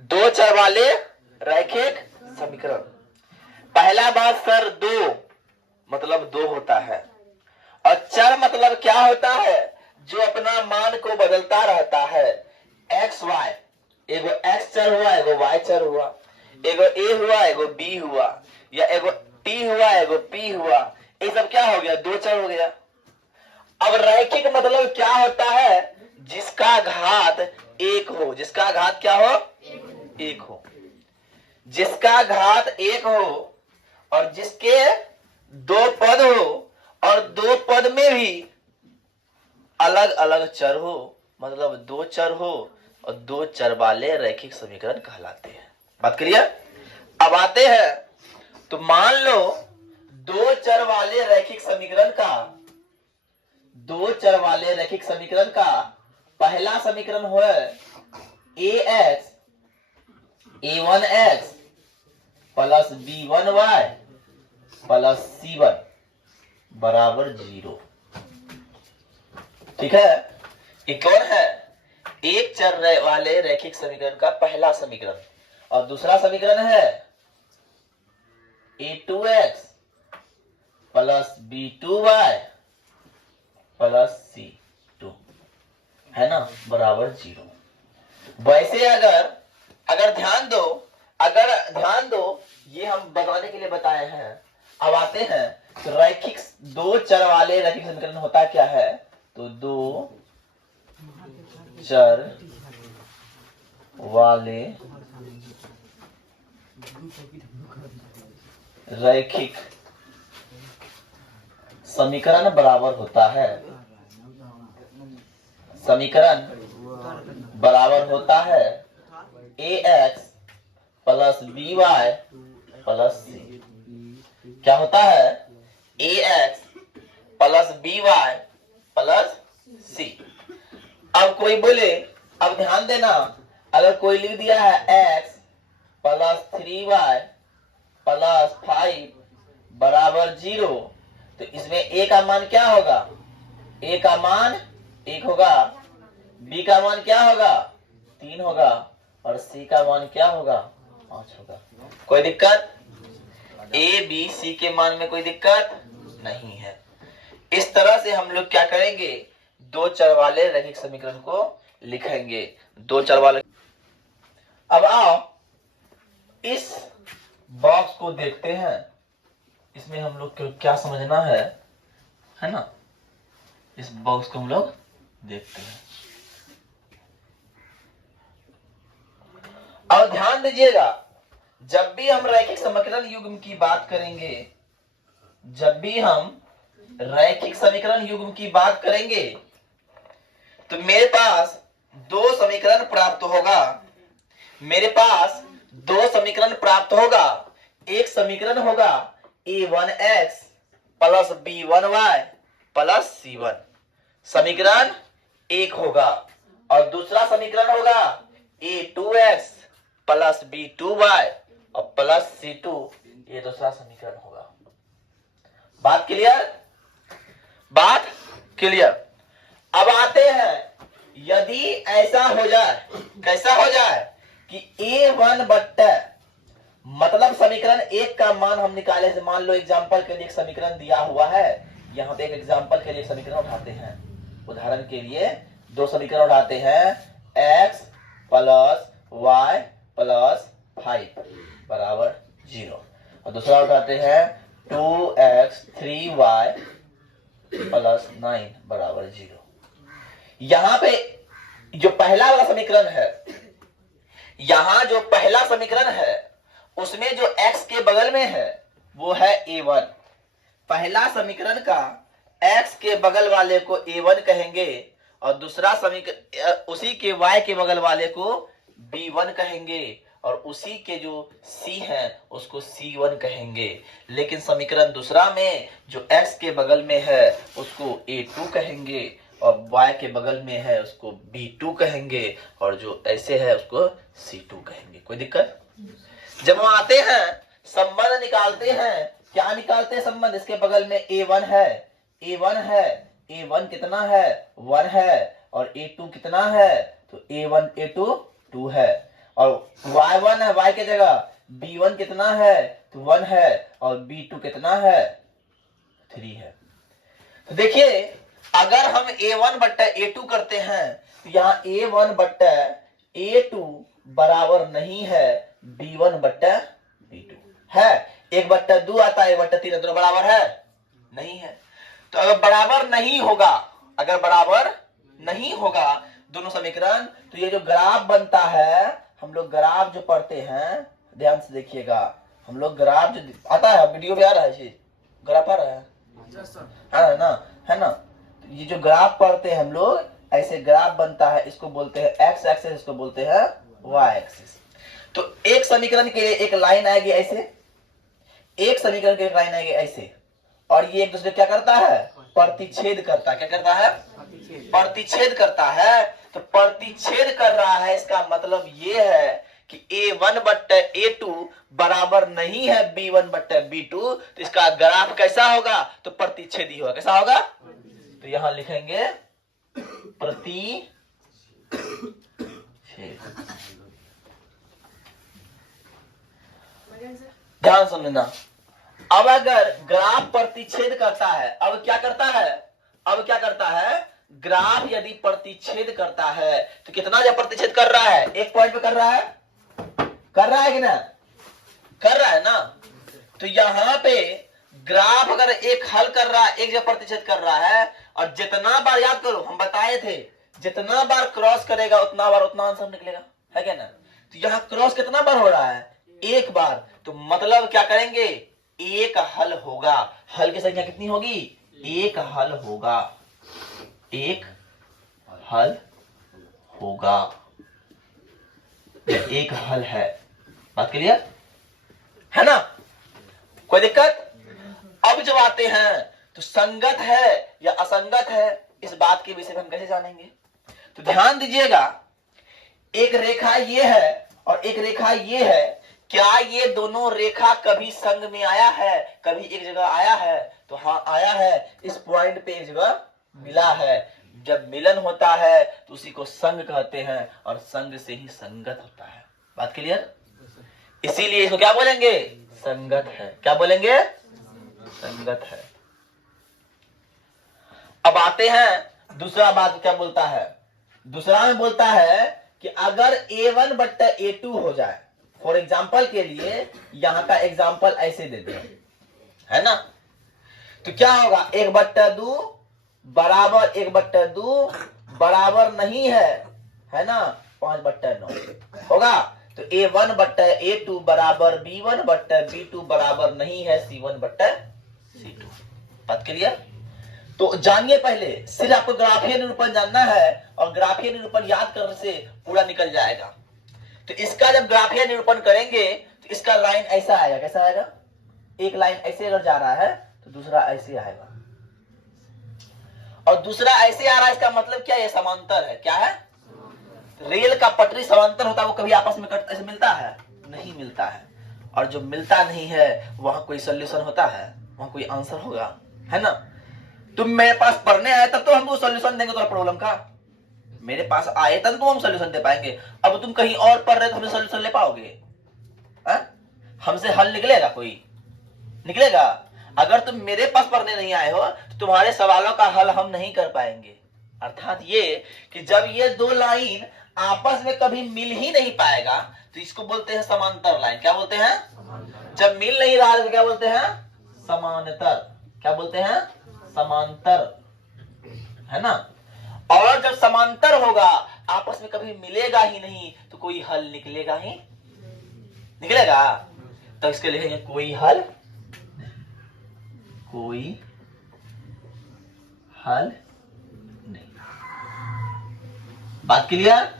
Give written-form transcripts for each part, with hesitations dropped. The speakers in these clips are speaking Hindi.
दो चर वाले रैखिक समीकरण। पहला बात सर, दो मतलब दो होता है, और चर मतलब क्या होता है? जो अपना मान को बदलता रहता है। एक्स वाई, एगो एक्स चर हुआ, एगो वाई चर हुआ, एगो ए हुआ, एगो बी हुआ, या एगो टी हुआ, एगो पी हुआ। ये सब क्या हो गया? दो चर हो गया। अब रैखिक मतलब क्या होता है? जिसका घात एक हो। जिसका घात क्या हो? एक हो। जिसका घात एक हो और जिसके दो पद हो, और दो पद में भी अलग अलग चर हो, मतलब दो चर हो, और दो चर वाले रैखिक समीकरण कहलाते हैं। बात क्लियर? अब आते हैं, तो मान लो दो चर वाले रैखिक समीकरण का, दो चर वाले रैखिक समीकरण का पहला समीकरण हो A X a1 x plus b1 y plus c1 बराबर 0। ठीक है? ये कौन है? एक चर वाले रैखिक समीकरण का पहला समीकरण। और दूसरा समीकरण है a2x plus b2y plus c2, है ना, बराबर 0। वैसे अगर ध्यान दो, ये हम बताने के लिए बताए हैं। अब आते हैं, तो रैखिक दो चर वाले रैखिक समीकरण होता क्या है? तो दो चर वाले रैखिक समीकरण बराबर होता है, समीकरण बराबर होता है ax plus by plus c। क्या होता है? ax plus by plus c। अब कोई बोले, अब ध्यान देना, अगर कोई लिख दिया है x प्लस 3y प्लस 5 बराबर 0, तो इसमें a का मान क्या होगा? a का मान 1 होगा, b का मान क्या होगा? 3 होगा, और c का मान क्या होगा? 5 होगा। कोई दिक्कत? a b c के मान में कोई दिक्कत नहीं है। इस तरह से हम लोग क्या करेंगे? दो चर वाले रैखिक समीकरण को लिखेंगे। दो चर वाले। अब आओ इस बॉक्स को देखते हैं। इसमें हम लोग को क्या समझना है ना? इस बॉक्स को हम लोग देखते हैं। और ध्यान दीजिएगा, जब भी हम रैखिक समीकरण युग्म की बात करेंगे, जब भी हम रैखिक समीकरण युग्म की बात करेंगे, तो मेरे पास दो समीकरण प्राप्त होगा। मेरे पास दो समीकरण प्राप्त होगा। एक समीकरण होगा a1x plus b1y plus c1, समीकरण एक होगा। और दूसरा समीकरण होगा a2x प्लस b2y और प्लस c2, ये दूसरा समीकरण होगा। बात क्लियर? बात क्लियर? अब आते हैं, यदि ऐसा हो जाए, कैसा हो जाए कि a1 बट्टा, मतलब समीकरण एक का मान हम निकाले से, मान लो एग्जांपल के लिए एक समीकरण दिया हुआ है, यहां पे एक एग्जांपल के लिए समीकरण उठाते हैं। उदाहरण के लिए दो समीकरण उठाते हैं, x प्लस y प्लस 5 बराबर 0, और दूसरा उठाते हैं 2x 3y प्लस 9 बराबर 0। यहां पे जो पहला वाला समीकरण है, यहां जो पहला समीकरण है, उसमें जो x के बगल में है वो है a1। पहला समीकरण का x के बगल वाले को a1 कहेंगे, और दूसरा समीकरण उसी के y के बगल वाले को b1 कहेंगे, और उसी के जो c है उसको c1 कहेंगे। लेकिन समीकरण दूसरा में जो x के बगल में है उसको a2 कहेंगे, और y के बगल में है उसको b2 कहेंगे, और जो ऐसे है उसको c2 कहेंगे। कोई दिक्कत? जब हम आते हैं संबंध निकालते हैं, क्या निकालते हैं संबंध? इसके बगल में a1 है, a1 कितना है? 1 है, और a2 कितना है? तो a1 a2 2 है, और y1 है, y के जगह b1 कितना है तो 1 है और b2 कितना है 3 है। तो देखिए अगर हम a1 बट्टा a2 करते हैं तो यहाँ a1 बट्टा a2 बराबर नहीं है b1 बट्टा b2 है। 1 बट्टा 2 आता है, 1 बट्टा 3 दोनों बराबर है नहीं है। तो अगर बराबर नहीं होगा, अगर बराबर नहीं होगा दोनों समीकरण, तो ये जो ग्राफ बनता है, हम लोग ग्राफ जो पढ़ते हैं ध्यान से देखिएगा, हम लोग ग्राफ जो आता है वीडियो में आ रहा है चीज, ग्राफ आ रहा है ना, है ना। तो ये जो ग्राफ पढ़ते हैं हम लोग, ऐसे ग्राफ बनता है, इसको बोलते हैं एक्स एक्सिस, इसको बोलते हैं वाई एक्सिस। तो एक समीकरण के लिए एक लाइन आएगी ऐसे, एक समीकरण के लिए लाइन आएगी ऐसे, और ये एक दूसरे क्या करता है प्रतिच्छेद करता है। क्या करता है प्रतिच्छेद करता है। तो प्रतिच्छेद कर रहा है, इसका मतलब ये है कि a1 बट्टा a2 बराबर नहीं है b1 बट्टा b2, तो इसका ग्राफ कैसा होगा तो प्रतिच्छेदी होगा। कैसा होगा तो यहां लिखेंगे प्रतिच्छेद। ध्यान समझना। अब अगर ग्राफ प्रतिच्छेद करता है, अब क्या करता है, अब क्या करता है, ग्राफ यदि प्रतिच्छेद करता है तो कितना जब प्रतिच्छेद कर रहा है, एक पॉइंट पे कर रहा है, कर रहा है कि ना, कर रहा है ना। तो यहां पे ग्राफ अगर एक हल कर रहा है, एक जब प्रतिच्छेद कर रहा है, और जितना बार, याद करो हम बताए थे, जितना बार क्रॉस करेगा उतना बार उतना आंसर निकलेगा, है क्या ना। तो यहाँ क्रॉस कितना बार हो रहा है, एक बार। तो मतलब क्या करेंगे, एक हल होगा। हल की संख्या कितनी होगी, एक हल होगा, एक हल होगा, एक हल है। बात क्लियर है ना, कोई दिक्कत। अब जब आते हैं तो संगत है या असंगत है, इस बात के विषय में हम कैसे जानेंगे। तो ध्यान दीजिएगा, एक रेखा ये है और एक रेखा ये है, क्या ये दोनों रेखा कभी संग में आया है, कभी एक जगह आया है। तो हाँ आया है, इस पॉइंट पे एक जगह मिला है। जब मिलन होता है तो उसी को संग कहते हैं, और संग से ही संगत होता है। बात क्लियर। इसीलिए इसको क्या बोलेंगे, संगत है। क्या बोलेंगे, संगत है। अब आते हैं दूसरा बात क्या बोलता है, दूसरा में बोलता है कि अगर a1 बट्टा a2 हो जाए, फॉर एग्जाम्पल के लिए यहां का एग्जाम्पल ऐसे दे दे, है ना। तो क्या होगा, 1 बट्टा 2 बराबर 1 बट्टा 2 बराबर नहीं है ना 5 बट्टा 9 होगा। तो a1 बट्टा a2 बराबर b1 बट्टा b2 बराबर नहीं है c1 बट्टा c2। बात क्लियर। तो जानिए, पहले सिर्फ आपको ग्राफीय निरूपण जानना है, और ग्राफीय निरूपण याद करने से पूरा निकल जाएगा। तो इसका जब ग्राफीय निरूपण करेंगे तो इसका लाइन ऐसा आएगा। कैसा आएगा, एक लाइन ऐसे अगर जा रहा है तो दूसरा ऐसे आएगा, और दूसरा ऐसे आ रहा है, इसका मतलब क्या, ये समांतर है। क्या है, रेल का पटरी समांतर होता है, वो कभी आपस में ऐसे मिलता है, नहीं मिलता है। और जो मिलता नहीं है वहां कोई सोल्यूशन होता है, वहां कोई आंसर होगा, है ना। तुम मेरे पास पढ़ने आए तब तो हमको सोल्यूशन देंगे तुम्हारा प्रॉब्लम का, मेरे पास आए तब तो हम सोल्यूशन दे पाएंगे। अब तुम कहीं और पढ़ रहे तो हमसे सोल्यूशन ले पाओगे, हमसे हल निकलेगा, कोई निकलेगा। अगर तुम मेरे पास पढ़ने नहीं आए हो तो तुम्हारे सवालों का हल हम नहीं कर पाएंगे। अर्थात ये कि जब ये दो लाइन आपस में कभी मिल ही नहीं पाएगा तो इसको बोलते हैं समांतर लाइन। क्या बोलते हैं, जब मिल नहीं रहा तो क्या बोलते हैं, समांतर। क्या बोलते हैं, समांतर, है ना। और जब समांतर होगा, आपस में कभी मिलेगा ही नहीं, तो कोई हल निकलेगा ही निकलेगा। तो इसके लिखेंगे कोई हल, कोई हल नहीं। बात क्लियर।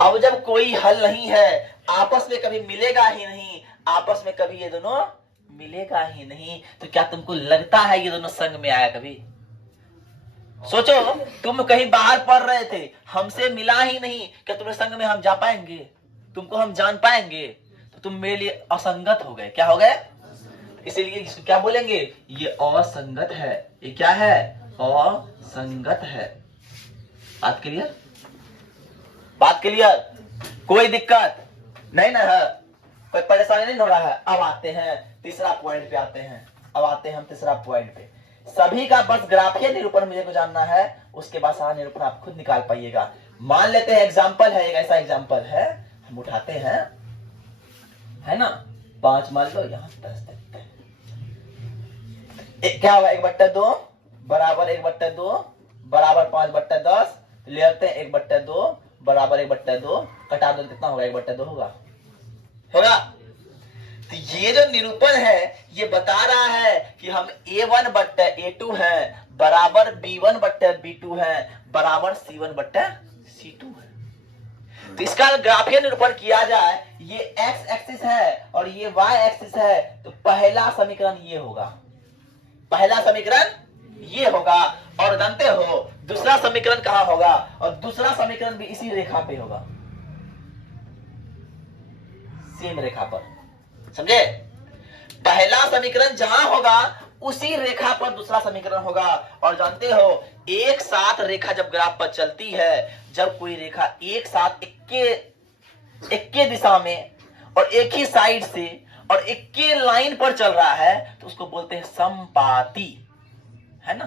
अब जब कोई हल नहीं है, आपस में कभी मिलेगा ही नहीं, आपस में कभी ये दोनों मिलेगा ही नहीं, तो क्या तुमको लगता है ये दोनों संग में आया कभी। सोचो, तुम कहीं बाहर पढ़ रहे थे, हमसे मिला ही नहीं, क्या तुम्हें संग में हम जा पाएंगे, तुमको हम जान पाएंगे। तो तुम मेरे लिए असंगत हो गए। क्या हो गए, इसीलिए इसको क्या बोलेंगे, ये असंगत है। ये क्या है, असंगत है। बात क्लियर, बात क्लियर, कोई दिक्कत। नहीं ना है, कोई परेशानी नहीं हो रहा है। अब आते हैं तीसरा पॉइंट पे आते हैं। अब आते हैं हम तीसरा पॉइंट पे। सभी का बस ग्राफीय निरूपण मुझे को जानना है, उसके बाद सारा निरूपण आप खुद निकाल पाइएगा। मान लेते हैं एग्जाम्पल है, एक ऐसा एग्जाम्पल है, हम उठाते हैं, है ना, 5 मान लो, यहाँ 10 देते हैं। क्या होगा, 1/2 बराबर 1/2 बराबर 5/10। ले आते हैं 1/2 बराबर 1/2, कटा दो कितना होगा, 1/2 होगा। तो ये जो निरूपण है ये बता रहा है कि हम A1/A2 है बराबर B1/B2 है बराबर C1/C2 है। तो इसका ग्राफीय निरूपण किया जाए, ये x एक्सिस है और ये y एक्सिस है, तो पहला समीकरण ये होगा, पहला समीकरण ये होगा। और जानते हो दूसरा समीकरण कहां होगा, और दूसरा समीकरण भी इसी रेखा पे होगा, सेम रेखा पर, समझे। पहला समीकरण जहां होगा उसी रेखा पर दूसरा समीकरण होगा। और जानते हो एक साथ रेखा जब ग्राफ पर चलती है, जब कोई रेखा एक साथ एक दिशा में और एक ही साइड से और एक के लाइन पर चल रहा है, तो उसको बोलते हैं समपाती, है ना।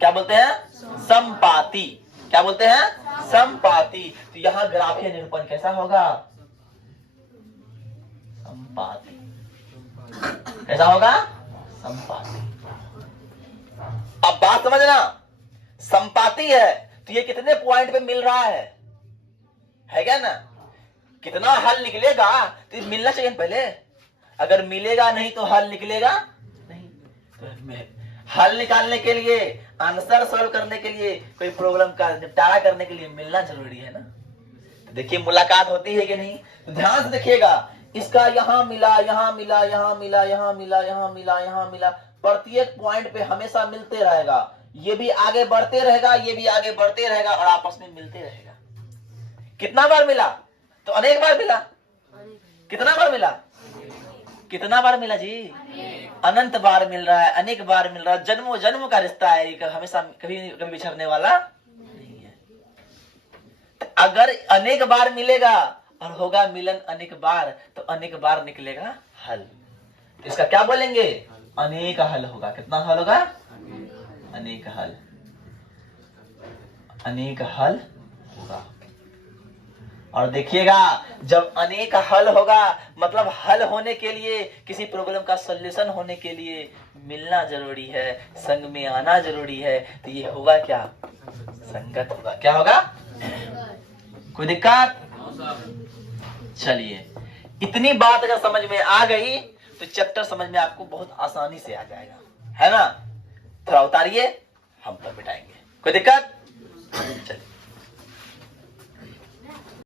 क्या बोलते हैं, समपाती। क्या बोलते हैं, समपाती। तो यहां ग्राफीय निरूपण कैसा होगा, समपाती। कैसा होगा, समपाती। अब बात समझना, समपाती है तो ये कितने पॉइंट पे मिल रहा है क्या ना। कितना हल निकलेगा तो ये मिलना चाहिए पहले, अगर मिलेगा नहीं तो हल निकलेगा नहीं। तो हल निकालने के लिए, आंसर सॉल्व करने के लिए, कोई प्रॉब्लम का निपटारा करने के लिए मिलना जरूरी है ना। तो देखिए मुलाकात होती है कि नहीं, तो ध्यान से देखिएगा। इसका यहां मिला, यहां मिला, यहां मिला, यहां मिला, यहां मिला, यहां मिला, प्रत्येक पॉइंट पे हमेशा मिलते रहेगा। ये भी आगे बढ़ते रहेगा, ये भी आगे बढ़ते रहेगा और आपस में मिलते रहेगा। कितना बार मिला, तो अनेक बार मिला। कितना बार मिला, कितना बार मिला जी, अनंत बार मिल रहा है, अनेक बार मिल रहा है। जन्मों जन्म का रिश्ता है, ये हमेशा कभी कभी बिछड़ने वाला नहीं है। अगर अनेक बार मिलेगा और होगा मिलन अनेक बार, तो अनेक बार निकलेगा हल। इसका क्या बोलेंगे, अनेक हल होगा। कितना हल होगा, अनेक हल, अनेक हल होगा। और देखिएगा जब अनेक हल होगा, मतलब हल होने के लिए, किसी प्रॉब्लम का सॉल्यूशन होने के लिए मिलना जरूरी है, संग में आना जरूरी है। तो ये होगा क्या, संगत होगा। क्या होगा, कोई दिक्कत। चलिए इतनी बात अगर समझ में आ गई तो चैप्टर समझ में आपको बहुत आसानी से आ जाएगा, है ना। थोड़ा उतारिए, हम तब बिठाएंगे। कोई दिक्कत, चलिए।